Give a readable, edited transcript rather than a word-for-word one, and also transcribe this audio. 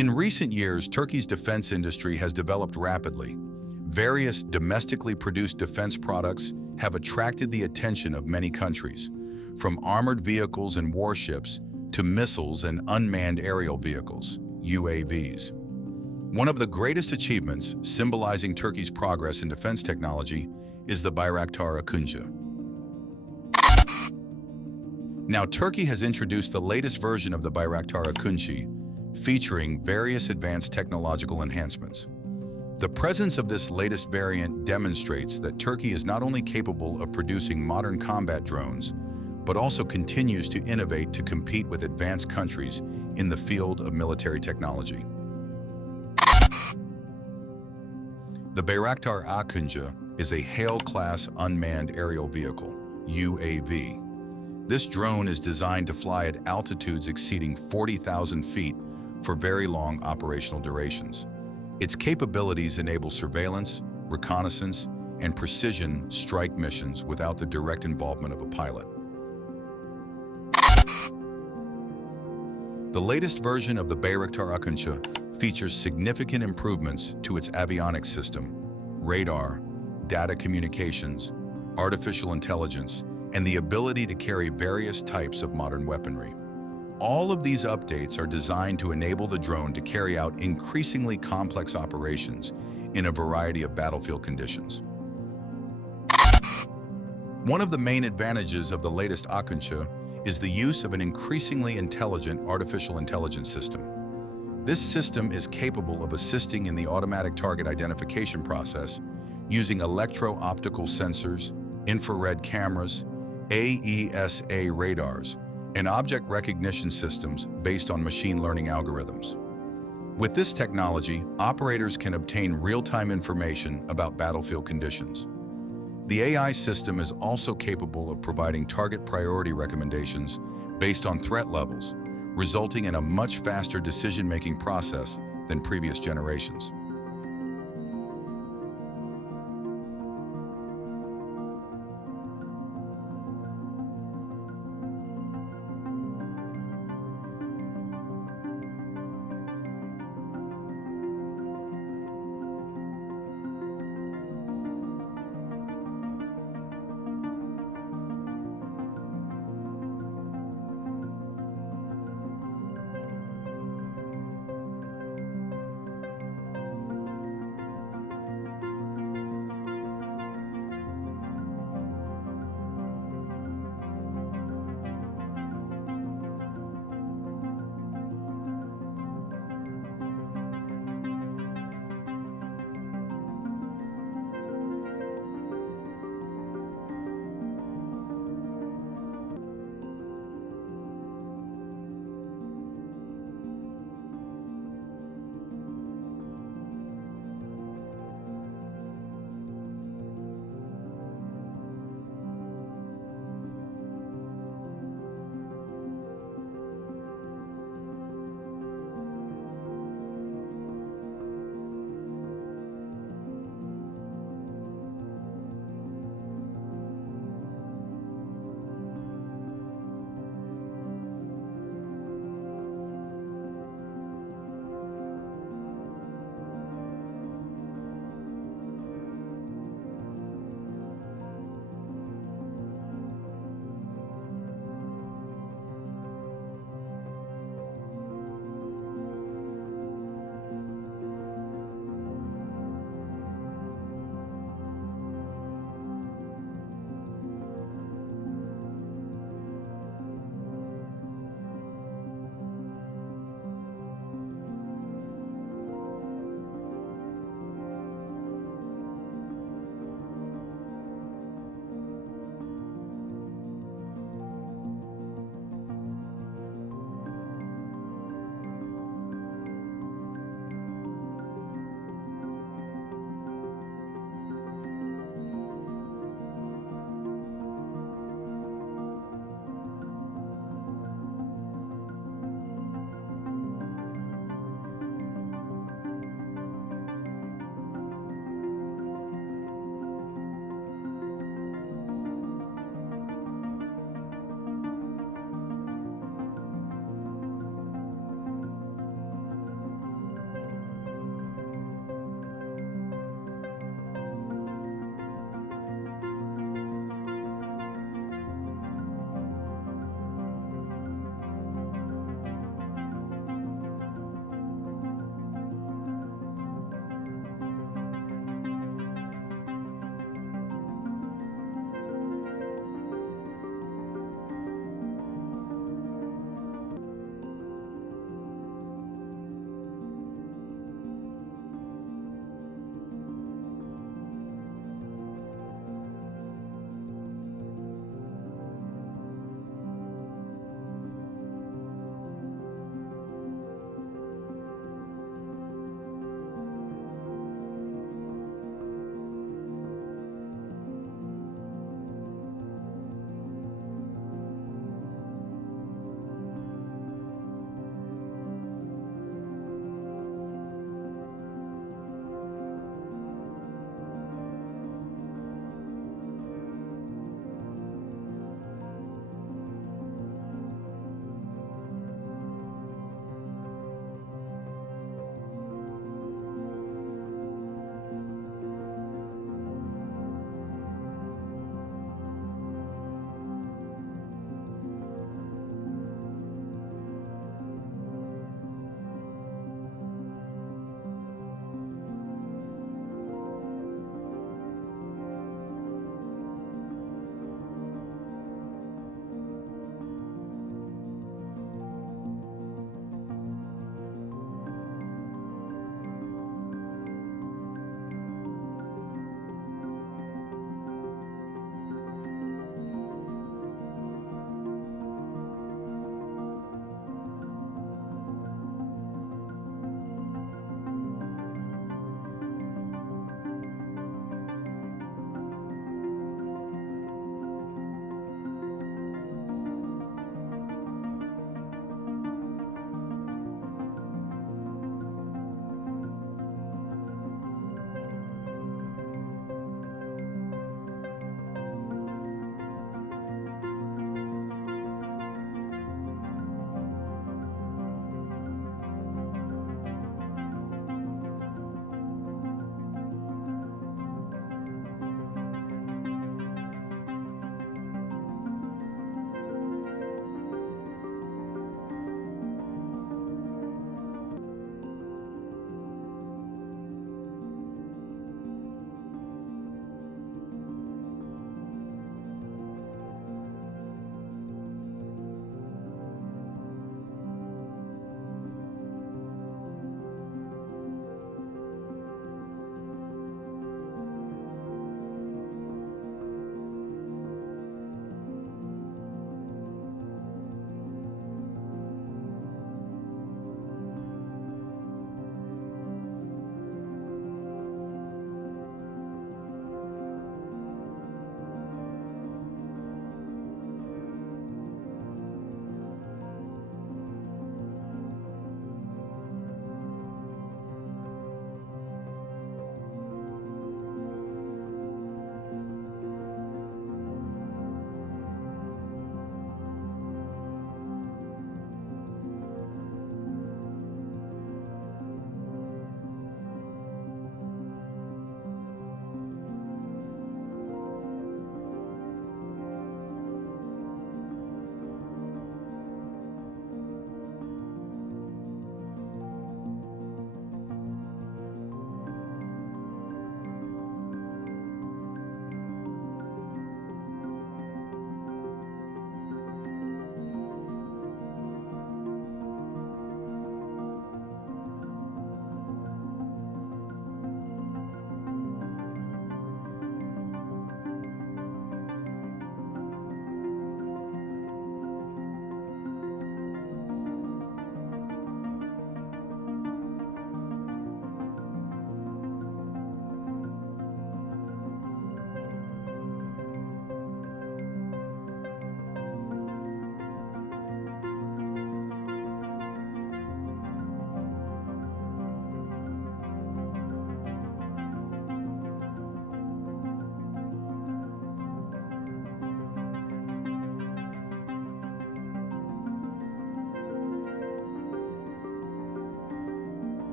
In recent years, Turkey's defense industry has developed rapidly. Various domestically produced defense products have attracted the attention of many countries, from armored vehicles and warships to missiles and unmanned aerial vehicles, UAVs. One of the greatest achievements symbolizing Turkey's progress in defense technology is the Bayraktar Akıncı. Now, Turkey has introduced the latest version of the Bayraktar Akıncı, featuring various advanced technological enhancements. The presence of this latest variant demonstrates that Turkey is not only capable of producing modern combat drones, but also continues to innovate to compete with advanced countries in the field of military technology. The Bayraktar Akıncı is a HALE-class unmanned aerial vehicle, UAV. This drone is designed to fly at altitudes exceeding 40,000 feet for very long operational durations. Its capabilities enable surveillance, reconnaissance, and precision strike missions without the direct involvement of a pilot. The latest version of the Bayraktar Akıncı features significant improvements to its avionics system, radar, data communications, artificial intelligence, and the ability to carry various types of modern weaponry. All of these updates are designed to enable the drone to carry out increasingly complex operations in a variety of battlefield conditions. One of the main advantages of the latest Akıncı is the use of an increasingly intelligent artificial intelligence system. This system is capable of assisting in the automatic target identification process using electro-optical sensors, infrared cameras, AESA radars, and object recognition systems based on machine learning algorithms. With this technology, operators can obtain real-time information about battlefield conditions. The AI system is also capable of providing target priority recommendations based on threat levels, resulting in a much faster decision-making process than previous generations.